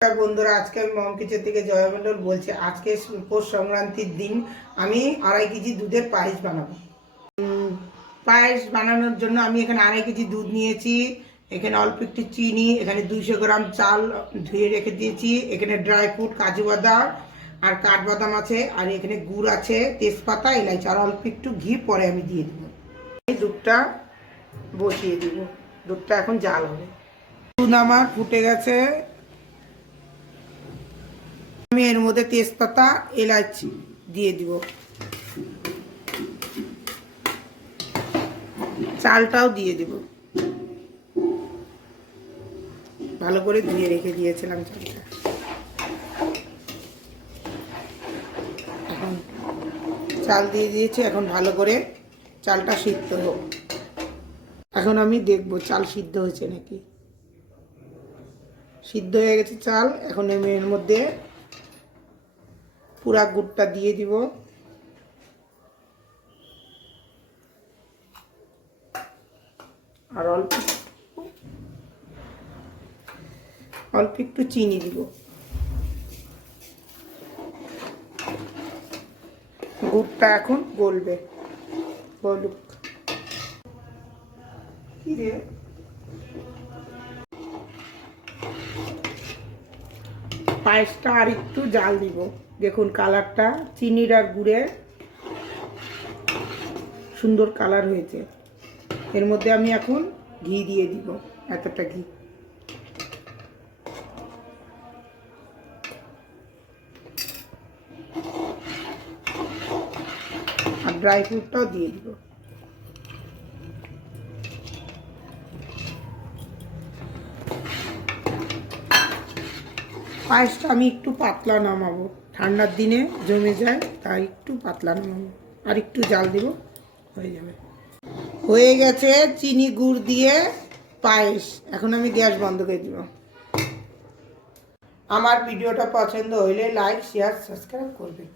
বন্ধুরা, আজকে আমি মম কিচেন থেকে জয়া মণ্ডল বলছি। আজকে পৌষ সংক্রান্তির দিন আমি 2.5 কেজি দুধের পায়েস বানাবো। পায়েস বানানোর জন্য আমি এখানে 2.5 কেজি দুধ নিয়েছি। এখানে অল্প একটু চিনি, এখানে 200 গ্রাম চাল ধুয়ে রেখে দিয়েছি, এখানে ড্রাই ফ্রুট কাজু বাদাম আর কাঠবাদাম আছে, আর এখানে গুড় আছে, তেজপাতা, এলাচ আর অল্প একটু ঘি পরে আমি দিয়ে দেবো। এই দুধটা বসিয়ে দিব। দুধটা এখন জাল হবে। দুধ আমার ফুটে গেছে। আমি এর মধ্যে তেজপাতা এলাচ দিয়ে দিব, চালটাও দিয়ে দিব। ভালো করে ধুয়ে রেখে দিয়েছিলাম চালটা। এখন চাল দিয়ে দিয়েছি, এখন ভালো করে চালটা সিদ্ধ হোক। এখন আমি দেখব চাল সিদ্ধ হয়েছে নাকি। সিদ্ধ হয়ে গেছে চাল। এখন আমি এর মধ্যে পুরা গুড়টা দিয়ে দিব। আর অল্প একটু চিনি দিব। গুড়টা এখন গলবে, গলুক। কি রে, পায়েসটা আর একটু জাল দিব। দেখুন কালারটা, চিনির আর গুড়ের সুন্দর কালার হয়েছে। এর মধ্যে আমি এখন ঘি দিয়ে দিব, এতটা ঘি। আর ড্রাই ফ্রুটটাও দিয়ে দিব। পায়েসটা আমি একটু পাতলা নামাবো, ঠান্ডার দিনে জমে যায়, তাই একটু পাতলা নামাবো। আর একটু জাল দিব, হয়ে যাবে। হয়ে গেছে চিনি গুড় দিয়ে পায়েস। এখন আমি গ্যাস বন্ধ করে দিব। আমার ভিডিওটা পছন্দ হইলে লাইক, শেয়ার, সাবস্ক্রাইব করবেন।